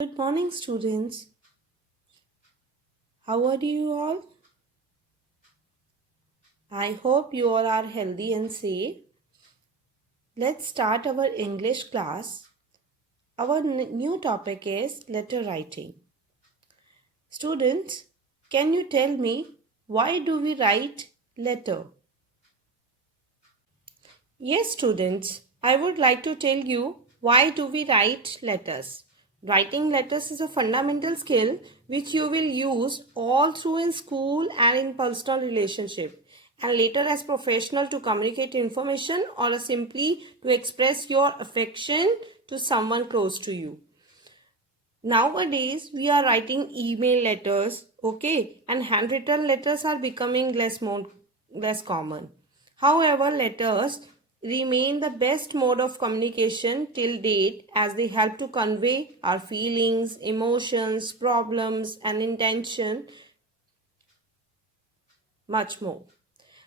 Good morning, students. How are you all? I hope you all are healthy and safe. Let's start our English class. Our new topic is letter writing. Students, can you tell me why do we write letter? Yes, students, I would like to tell you why do we write letters. Writing letters is a fundamental skill which you will use all through in school and in personal relationship and later as professional to communicate information or simply to express your affection to someone close to you. Nowadays we are writing email letters, okay, and handwritten letters are becoming less common. However, letters remain the best mode of communication till date as they help to convey our feelings, emotions, problems and intention much more.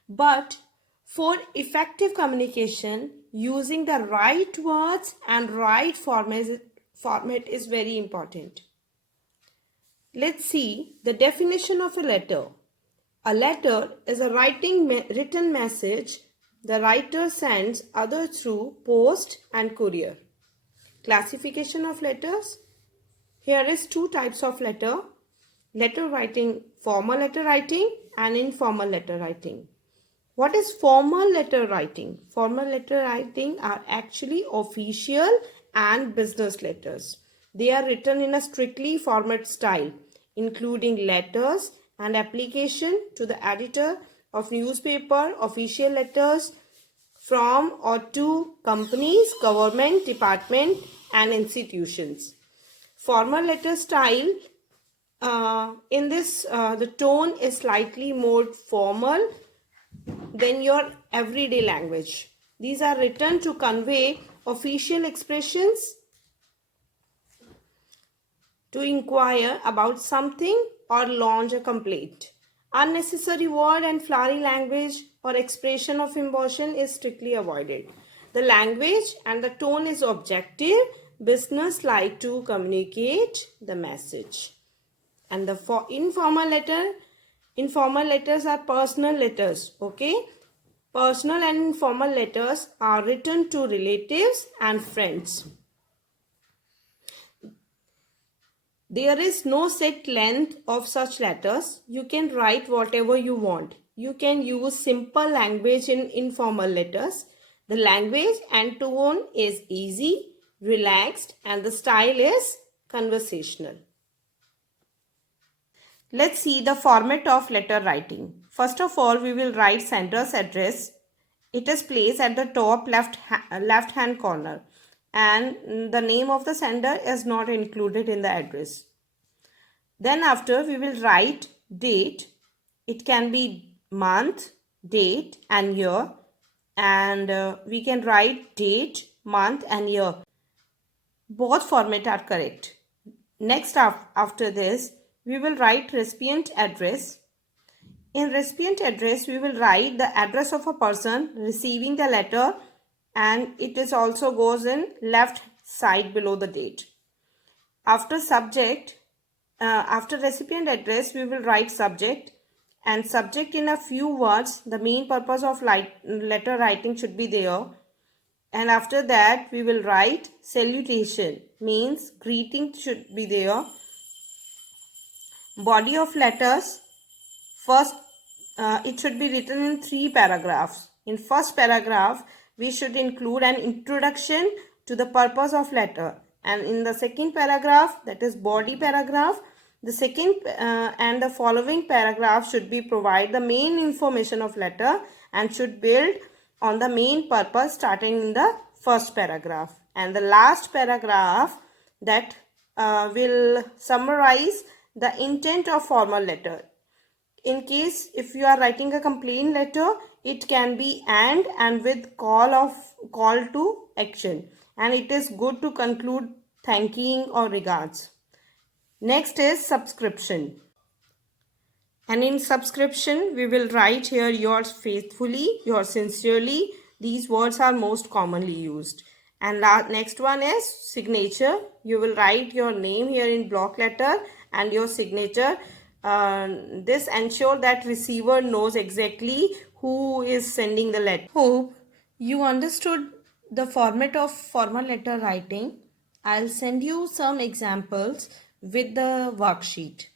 But for effective communication, using the right words and right format is very important. Let's see the definition of a letter. A letter is a written message the writer sends other through post and courier. Classification of letters. Here is two types of letter. Letter writing, formal letter writing and informal letter writing. What is formal letter writing? Formal letter writing are actually official and business letters. They are written in a strictly format style, including letters and application to the editor of newspaper, official letters from or to companies, government, department and institutions. Formal letter style, in this the tone is slightly more formal than your everyday language. These are written to convey official expressions, to inquire about something or launch a complaint. Unnecessary word and flowery language or expression of emotion is strictly avoided. The language and the tone is objective. Business like to communicate the message. And the informal letters are personal letters, okay? Personal and informal letters are written to relatives and friends. There is no set length of such letters. You can write whatever you want. You can use simple language in informal letters. The language and tone is easy, relaxed, and the style is conversational. Let's see the format of letter writing. First of all, we will write sender's address. It is placed at the top left hand corner and the name of the sender is not included in the address. Then after we will write date. It can be month, date and year, and we can write date, month and year. Both format are correct. Next after this we will write recipient address. In recipient address, we will write the address of a person receiving the letter and it is also goes in left side below the date. After subject, after recipient address, we will write subject and subject in a few words. The main purpose of letter writing should be there. And after that, we will write salutation, means greeting should be there. Body of letters. First, it should be written in 3 paragraphs. In first paragraph, we should include an introduction to the purpose of letter. And in the second paragraph, that is body paragraph, the second and the following paragraph should be provide the main information of letter and should build on the main purpose starting in the first paragraph. And the last paragraph that will summarize the intent of formal letter. In case if you are writing a complaint letter, it can be and with call to action, and it is good to conclude thanking or regards. Next is subscription. And in subscription, we will write here yours faithfully, yours sincerely. These words are most commonly used. And next one is signature. You will write your name here in block letter and your signature. This ensure that receiver knows exactly who is sending the letter. Hope you understood the format of formal letter writing. I'll send you some examples with the worksheet.